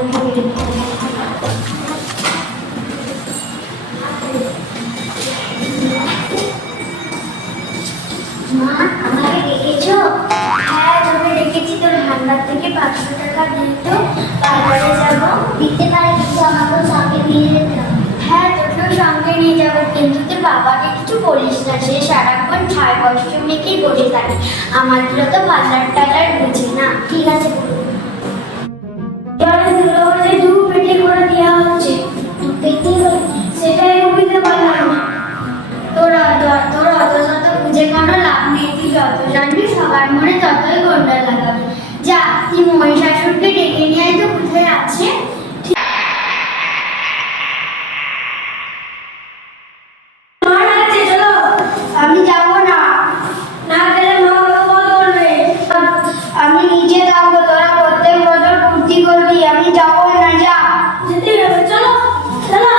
মা, আমাকে ডেকেছো? হ্যাঁ, তোকে ডেকেছি। তোর ভান্ডার থেকে 500 টাকা দিয়ে তো বাজারে যাবো। দিতে পারে, কিন্তু আমাকেও সঙ্গে নিয়ে যেতে হবে। হ্যাঁ, তোকেও সঙ্গে নিয়ে যাবো, কিন্তু তোর বাবাকে কিছু বলিস না। সে সারাক্ষণ 6 বছর মেয়েকেই বসে থাকে। আমাদেরও তো বাজার টাজার বুঝে না। ঠিক আছে, দু পেটি করে দেওয়া হচ্ছে। দু পেটি? সেটাই বুঝতে পারলাম না। তোর অত শত বুঝে কোনো লাভ নেই। তুই যত জানবি সবার মনে ততই গন্ডা লাগাবি। যা, তুই মহিষাসুরকে ডেকে নিয়ে আয় তো, কোথায় আছে। আমি যাবো না। না গেলে মা বাবা বলবে। আমি নিজে যাবো, তোরা প্রত্যেক বছর ফুর্তি করবি। আমি যাবো না। যা, যেতে হবে। চলো চলো।